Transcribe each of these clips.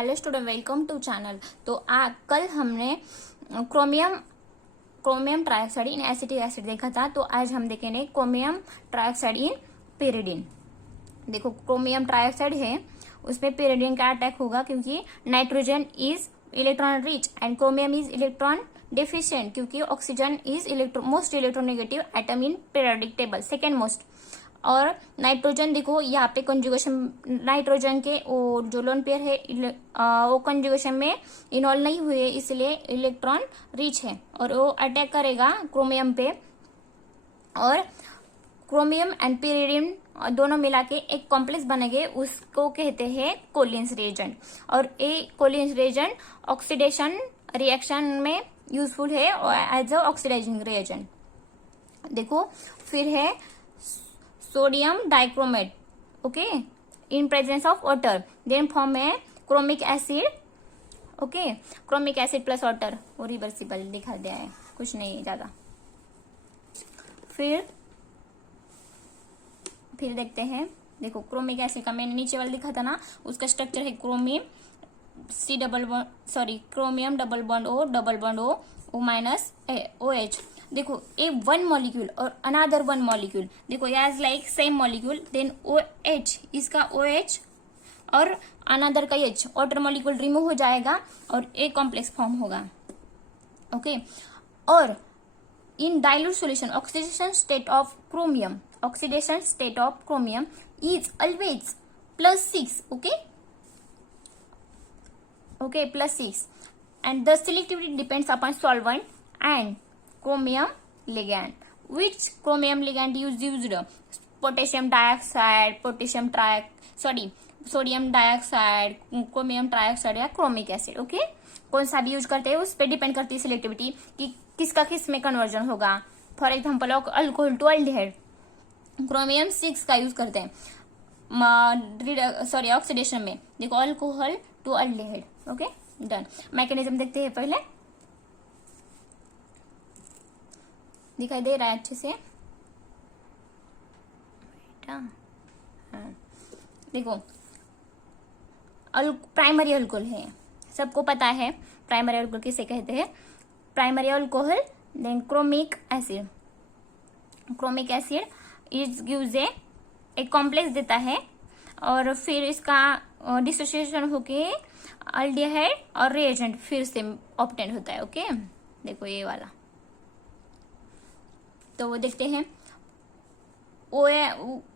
Hello student, welcome to channel. तो कल हमने chromium trioxide in acetic acid देखा था। तो आज हम देखेंगे क्रोमियम ट्राइऑक्साइड इन पेरिडीन। देखो, क्रोमियम ट्राइऑक्साइड है, उसमें पेरिडीन का अटैक होगा क्योंकि nitrogen is electron rich and chromium is electron deficient, क्योंकि oxygen is most electronegative atom in periodic table, second most. और नाइट्रोजन देखो, यहाँ पे कंजुगेशन नाइट्रोजन के वो जो लोन पेयर है वो कंजुगेशन में इन्वॉल्व नहीं हुए, इसलिए इलेक्ट्रॉन रिच है और वो अटैक करेगा क्रोमियम पे। और क्रोमियम एंड पेरिडिन दोनों मिला के एक कॉम्प्लेक्स बनेंगे, उसको कहते हैं कोलिन्स रिएजेंट। और ये कोलिन्स रिएजेंट ऑक्सीडेशन रिएक्शन में यूजफुल है एज अ ऑक्सीडाइजिंग रिएजेंट। देखो, फिर है sodium dichromate, okay, in presence of water, then form है chromic acid, okay. Chromic acid plus water, वो रिवर्सिबल दिखा दिया है, कुछ नहीं ज्यादा। फिर देखते हैं, देखो क्रोमिक एसिड का मैंने नीचे वाला दिखा था ना, उसका स्ट्रक्चर है chromium double bond O double bond O minus O H. देखो, ए वन मॉलिक्यूल और अनदर वन मॉलिक्यूल, देखो as like same molecule, then O H, इसका ओ एच और अनदर का एच, वाटर मॉलिक्यूल रिमूव हो जाएगा और ए कॉम्प्लेक्स फॉर्म होगा, ओके। और in dilute solution oxidation state of chromium is always +6, okay, +6, and the selectivity depends upon solvent and chromium ligand. Which chromium ligand is used? Potassium dioxide, sodium dioxide, chromium trioxide या chromic acid, okay. कौन सा भी use करते हैं उस पर depend करती है सिलेक्टिविटी कि किसका किस में कन्वर्जन होगा। For example alcohol to aldehyde, chromium 6 का यूज करते हैं ऑक्सीडेशन में। देखो, alcohol to aldehyde, okay, done. Mechanism देखते हैं पहले, दिखाई दे रहा है अच्छे से, देखो प्राइमरी अल्कोहल है, सबको पता है प्राइमरी अल्कोहल किसे कहते हैं। Primary alcohol, then chromic acid is gives एक कॉम्प्लेक्स देता है और फिर इसका डिसोसिएशन होके अल्डिहाइड और रिएजेंट फिर से ऑब्टेन होता है, ओके। देखो ये वाला, तो वो देखते हैं,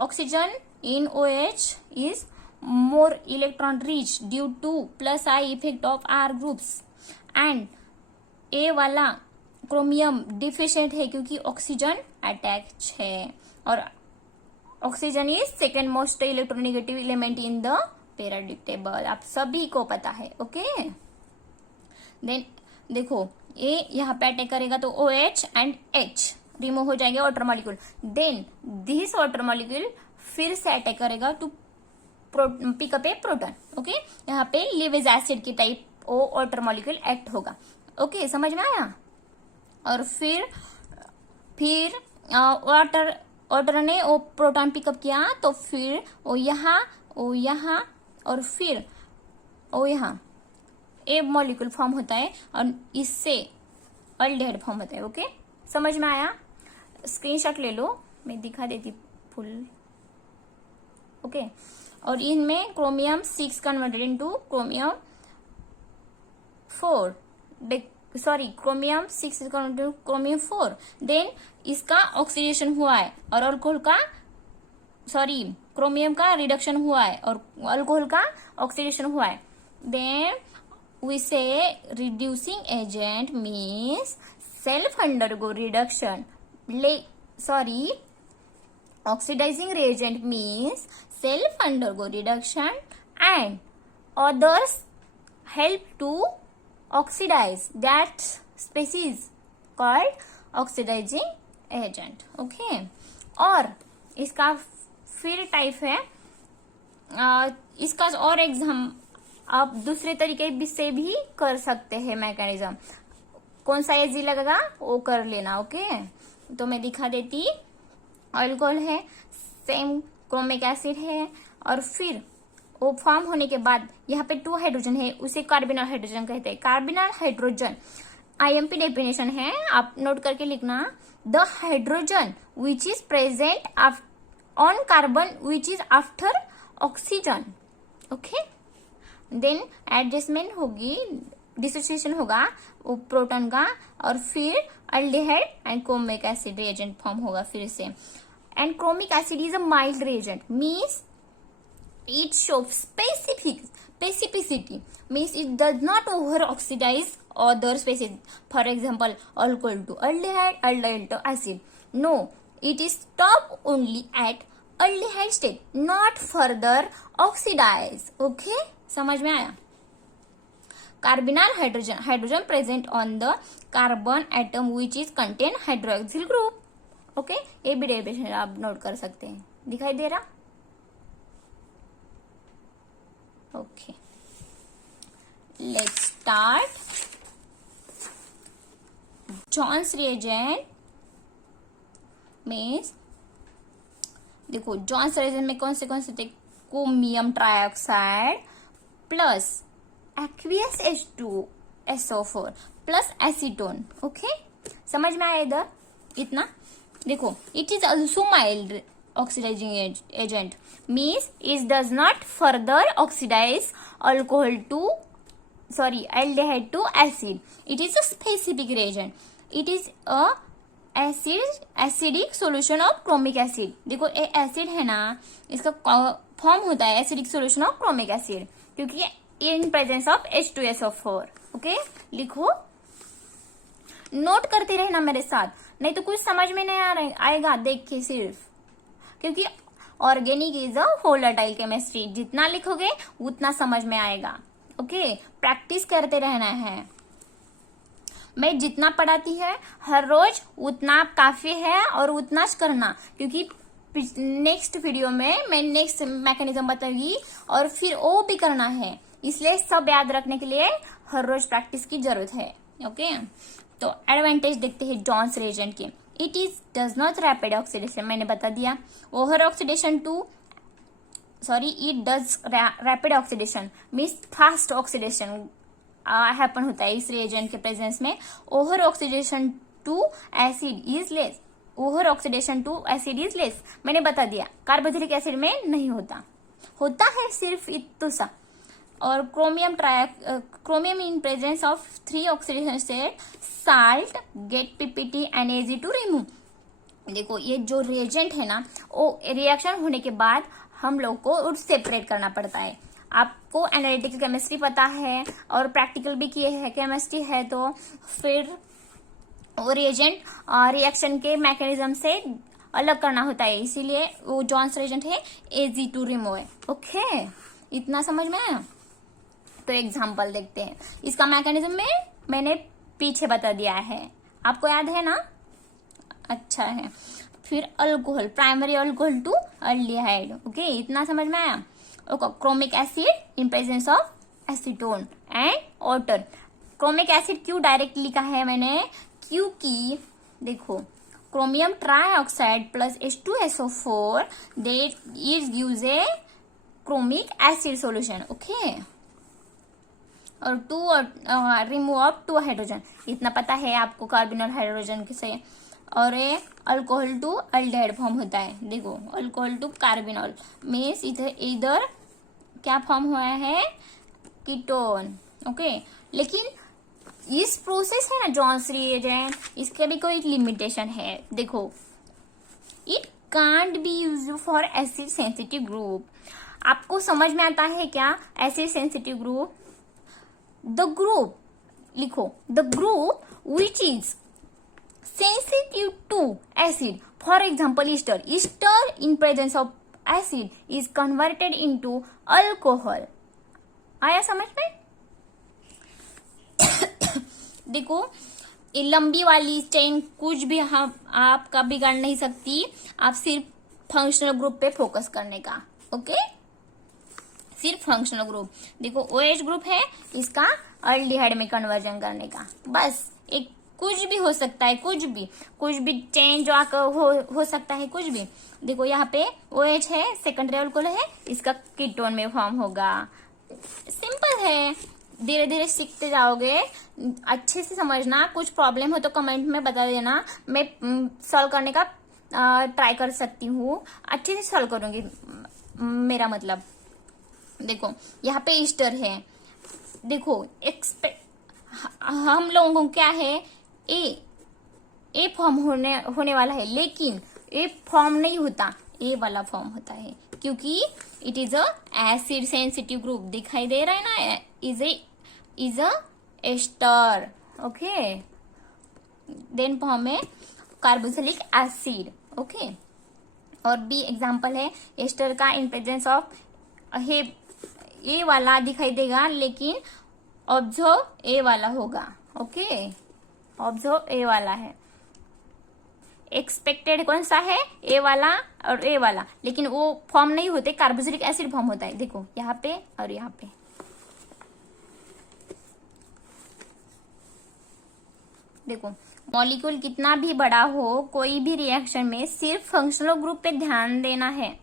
oxygen in OH is more electron rich due to plus I effect of R groups, and A वाला क्रोमियम डिफिशिएंट है क्योंकि ऑक्सीजन अटैच है और oxygen is second most electronegative element in the periodic table, आप सभी को पता है, ओके। देन देखो, ए यहाँ पे अटैक करेगा तो OH एंड H रिमूव हो जाएंगे water molecule, then this water molecule फिर से अटैक करेगा to pick up a proton, okay. यहाँ पे लिवेज एसिड की टाइप वो वाटर मॉलिक्यूल एक्ट होगा, ओके, समझ में आया। और फिर वाटर ने वो प्रोटॉन पिकअप किया तो फिर वो यहाँ और फिर वो यहाँ ए मॉलिक्यूल फॉर्म होता है और इससे अल्डिहाइड फॉर्म होता है, ओके, समझ में आया। स्क्रीनशॉट ले लो, मैं दिखा देती फुल, ओके। और इनमें chromium 6 converted into chromium 4, then इसका ऑक्सीडेशन हुआ है और अल्कोहल का क्रोमियम का रिडक्शन हुआ है और अल्कोहल का ऑक्सीडेशन हुआ है। देन वी से reducing agent means self undergo reduction, oxidizing reagent means self undergo reduction and others help to oxidize that species called oxidizing agent, okay। और इसका फिर टाइप है, इसका और एग्जाम आप दूसरे तरीके से भी कर सकते हैं मैकेनिज्म, कौन सा इजी लगेगा वो कर लेना, ओके। तो मैं दिखा देती, अल्कोहल है, सेम क्रोमिक एसिड है और फिर वो फॉर्म होने के बाद यहाँ पे 2 हाइड्रोजन है, उसे कार्बोनिल हाइड्रोजन कहते हैं। कार्बोनिल हाइड्रोजन आईएमपी डेफिनेशन है, आप नोट करके लिखना। The hydrogen which is present on carbon which is after oxygen. Okay, then adjustment होगी, डिसोसिएशन होगा वो प्रोटॉन का, और फिर aldehyde and chromic acid reagent form होगा फिर से। And chromic acid is a mild reagent, means it shows specificity, means it does not over oxidize other species, for example alcohol to aldehyde, aldehyde to acid. No, it is stop only at aldehyde state, not further oxidize. Okay, समझ में आया? Carbonyl hydrogen present on the carbon atom which is contain hydroxyl group. Okay, ये भी derivation आप note कर सकते हैं, दिखाई दे रहा? Okay, let's start. John's reagent means, देखो जॉन्स रिएजेंट में कौन से थे? Chromium trioxide plus aqueous H2SO4 plus acetone. Okay, समझ में आया इधर इतना? देखो, it is also mild oxidizing agent, means it does not further oxidize aldehyde to acid. It is a specific reagent. It is a acidic solution of chromic acid. देखो ये acid है ना, इसका फॉर्म होता है acidic solution of chromic acid, क्योंकि in presence of H2SO4। Okay, लिखो, note करते रहना मेरे साथ, नहीं तो कुछ समझ में नहीं आएगा देख के सिर्फ, क्योंकि organic is a volatile chemistry, जितना लिखोगे उतना समझ में आएगा। ओके, प्रैक्टिस करते रहना है। मैं जितना पढ़ाती है हर रोज उतना काफी है, और उतना करना, क्योंकि नेक्स्ट वीडियो में मैं नेक्स्ट मैकेनिज्म बताऊंगी और फिर वो भी करना है, इसलिए सब याद रखने के लिए हर रोज प्रैक्टिस की जरूरत है। ओके, तो एडवांटेज देखते हैं जॉन्स रिएजेंट के। It is does not rapid oxidation, मैंने बता दिया। Over oxidation it does rapid oxidation, means fast oxidation happen होता है इस रिएजेंट के प्रेजेंस में। Over oxidation to acid is less, over oxidation to acid is less, मैंने बता दिया। कार्बोक्सिलिक एसिड में नहीं होता है सिर्फ इतना सा। और chromium in presence of 3 oxidation state salt get PPT and AG to remove. देखो ये जो रिएजेंट है ना, वो रिएक्शन होने के बाद हम लोग को सेपरेट करना पड़ता है। आपको एनालिटिकल केमिस्ट्री पता है और प्रैक्टिकल भी किए हैं केमिस्ट्री है, तो फिर वो रिएजेंट रिएक्शन के मैकेनिज्म से अलग करना होता है, इसीलिए वो जॉन्स रिएजेंट है एजी टू रिमूव। ओके, इतना समझ में आया? तो एग्जाम्पल देखते हैं। इसका मैकेनिज्म में मैंने पीछे बता दिया है, आपको याद है ना? अच्छा है। फिर alcohol, primary alcohol to aldehyde. Okay, इतना समझ में आया? Chromic acid in presence of acetone and water. Chromic acid क्यों डायरेक्ट लिखा है मैंने? क्योंकि देखो chromium trioxide plus H2SO4 that is gives a chromic acid solution. Okay, और रिमूव ऑफ 2 हाइड्रोजन, इतना पता है आपको कार्बोनिल हाइड्रोजन से। और ये अल्कोहल टू अल्डिहाइड फॉर्म होता है। देखो अल्कोहल टू कार्बोनॉल मीन्स इधर क्या फॉर्म हुआ है? कीटोन। ओके, लेकिन इस प्रोसेस है ना जॉन्स रिएजेंट, इसके भी कोई लिमिटेशन है। देखो, it can't be used for acid sensitive group. आपको समझ में आता है क्या acid sensitive group? The group लिखो, the group which is sensitive to acid, for example ester in presence of acid is converted into alcohol। आया समझ में? देखो ये लंबी वाली चेन कुछ भी आपका बिगाड़ नहीं सकती, आप सिर्फ फंक्शनल ग्रुप पे फोकस करने का। ओके, सिर्फ फंक्शनल ग्रुप। देखो OH ग्रुप है, इसका अल्डिहाइड में कन्वर्जन करने का, बस एक कुछ भी हो सकता है, कुछ भी चेंज हो सकता है, कुछ भी। देखो यहाँ पे OH है, सेकेंडरी अल्कोहल है, इसका कीटोन में फॉर्म होगा। सिंपल है, धीरे धीरे सीखते जाओगे, अच्छे से समझना। कुछ प्रॉब्लम हो तो कमेंट में बता देना, मैं सॉल्व करने का ट्राई कर सकती हूँ, अच्छे से सॉल्व करूंगी, मेरा मतलब। देखो यहाँ पे ईस्टर है, देखो हम लोगों को क्या है, ए फॉर्म होने वाला है, लेकिन ए फॉर्म नहीं होता, ए वाला फॉर्म होता है, क्योंकि it is a acid sensitive group. दिखाई दे रहा है ना, is a ester, okay. Then form में कार्बोक्सिलिक एसिड, ओके। और बी एग्जांपल है एस्टर का इन प्रेजेंस ऑफ ए वाला दिखाई देगा, लेकिन ऑब्जर्व ए वाला होगा, ओके। ऑब्जर्व ए वाला है, एक्सपेक्टेड कौन सा है, ए वाला और ए वाला, लेकिन वो फॉर्म नहीं होते, कार्बोक्सिलिक एसिड फॉर्म होता है। देखो यहाँ पे और यहाँ पे। देखो मॉलिक्यूल कितना भी बड़ा हो, कोई भी रिएक्शन में सिर्फ फंक्शनल ग्रुप पे ध्यान देना है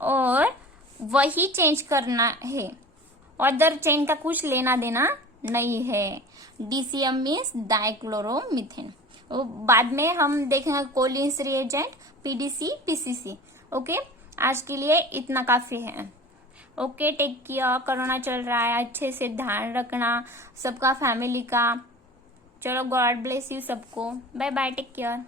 और वही चेंज करना है, अदर चेन का कुछ लेना देना नहीं है। DCM means dichloromethane. बाद में हम देखेंगे Collins reagent, PDC, PCC, okay. आज के लिए इतना काफी है, ओके। Take care. कोरोना चल रहा है, अच्छे से ध्यान रखना सबका, फैमिली का। चलो, गॉड ब्लेस यू सबको, बाय बाय, टेक केयर।